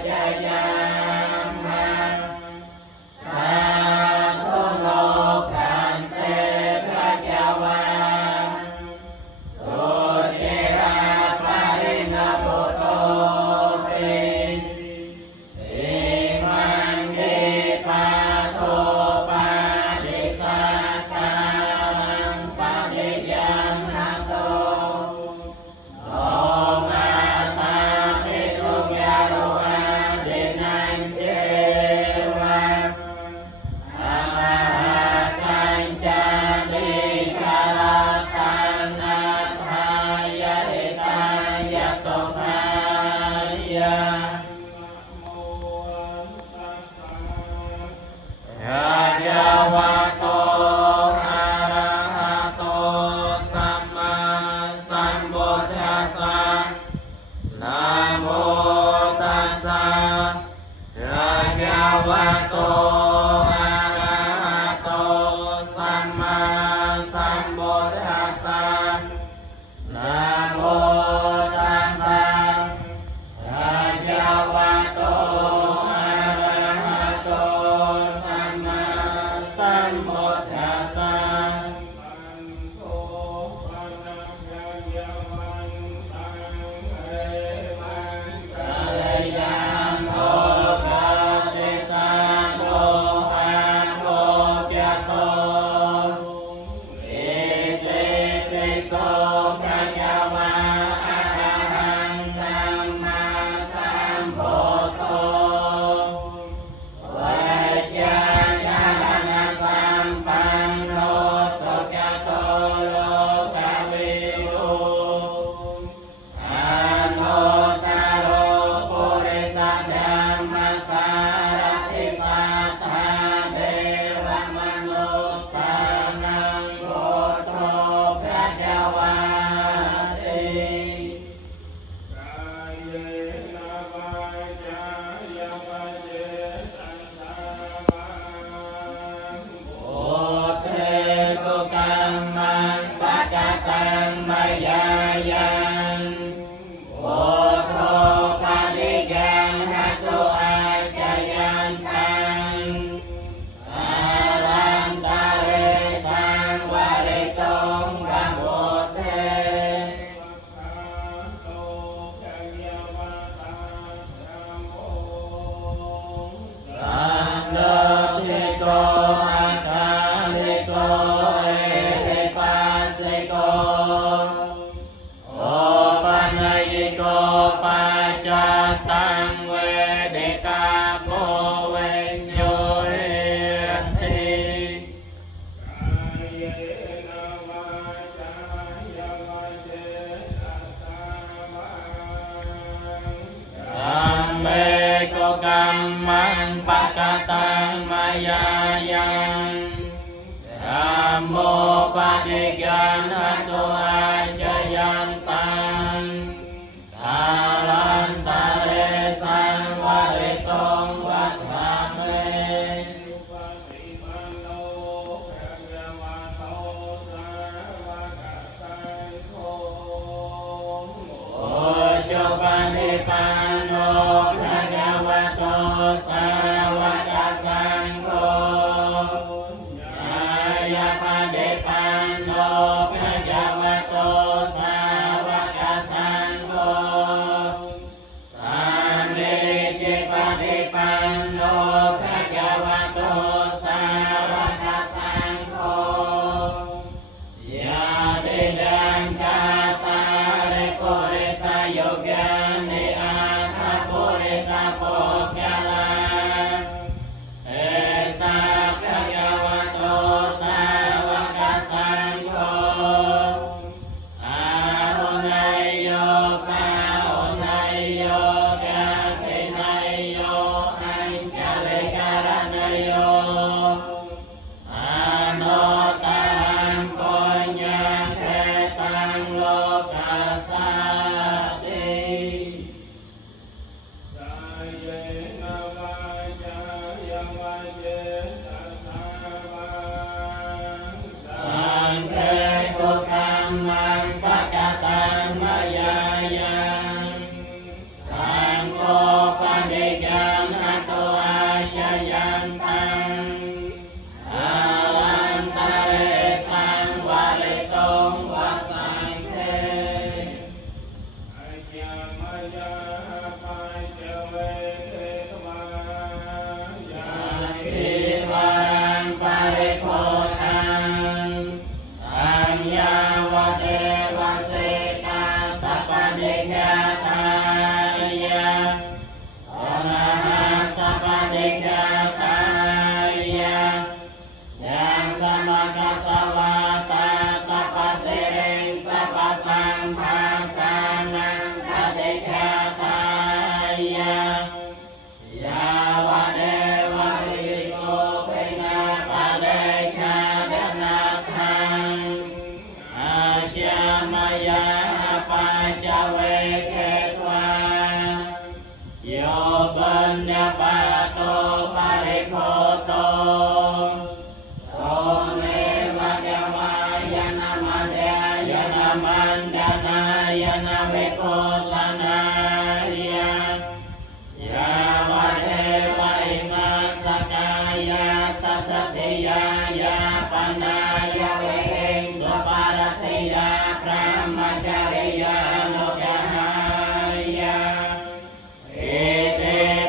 Pฏิปันโนภะคะวะโต ญญปะโตปริโภโตโสเนวัฏวายนะมัดยานะมันดานายนะเวโกสนายายาวะเทวะอิมาสกายาสัทธิยายาปนายาเวหิงสุปารติยาพระมจาริยาโลกหายาเอเต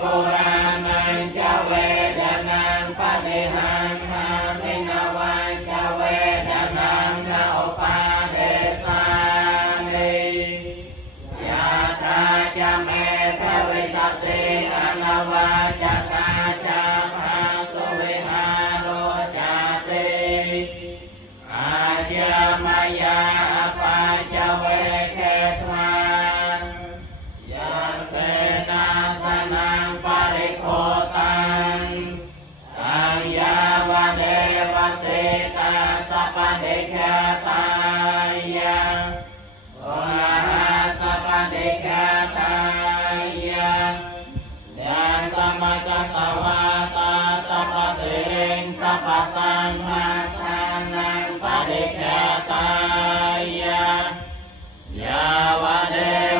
ปุรานังจเวดานังปฏิหังหามินวังจเวดานังนาอุปาเดสานิยาตาจะเมภวิสัตติอนาวาจักขาจาภาสุวิหารโรจาติอาจามายาปาจเวเขตวายังเสนาสนังปริโภตังอัญญาวะเดวะสิตาสัพพะเดชะตายาโอนาหาสัพพะเดชะตายาญาสัมมาจัสสวาตาสัพพะสิริงสัพพะสัมมาสานังปะเดชะตายายาวะเด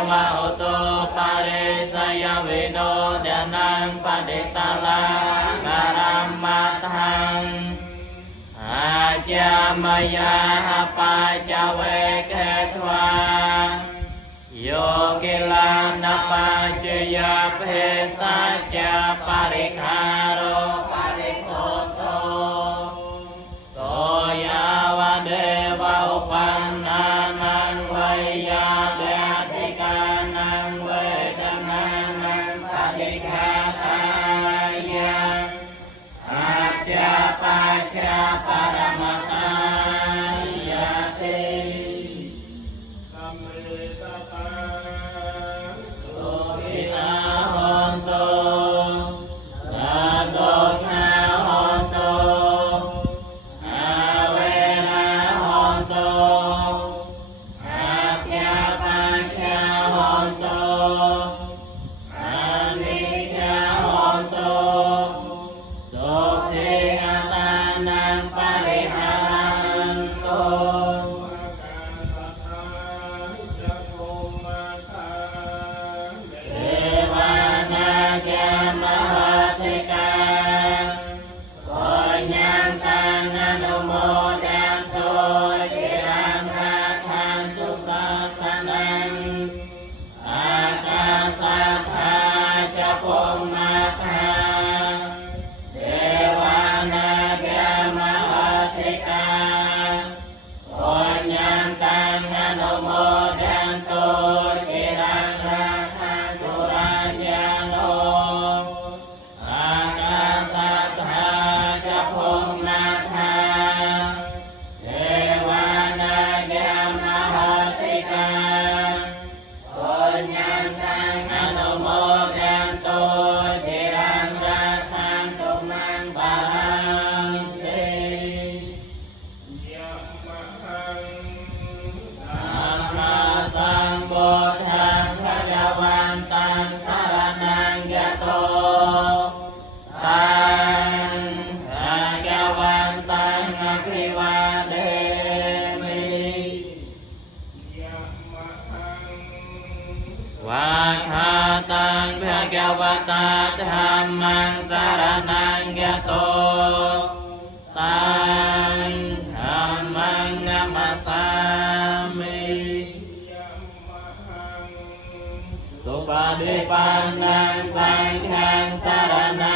วะโอโตปะเรสยวิโนเดนังปะเดสาลาการัมมัทังอาจามายาปาจเวเกทวาโยกิลานาปาจยาเพสัจจปริคารโรปริโภโตโสยาวะเดวะอุปันนานังไวยาเดติกานังเวทนานังปฏิฆาตายาอาจาปัจจาปรมัตตายาติสัมเมสัพพังสุขินาหนตุนาโตคาหนตุอาเวนะหนตุอาภยาปัญญาหนตุอานิจาหนตุสุขีอัตานังปริหารันตุเทวานาแกมหาเทกาโกญังตังอนุโมทันตุจิรังราคันตุศาสนังอากาสัทธาจะปุมมาทาเทวานาแกมหาเทกาโกญังตังอนุโมทันตุจิรังราคันตุราญาโนอากาสัทธาจะปุมมาทาเทวานาแกมหาเทกาโกญังตังอนุโมทันตุจิรังราคันตุมังปะหังเตสัมมาสัมพุทธังภะคะวันตังสรณังยะโตตังภะคะวันตังอภิวาเทมิวะทาตังภะคะวตาธัมมังสรณังยะโตตังธัมมังนัมมัสสามิสุปฏิปันนังสังฆังสรณั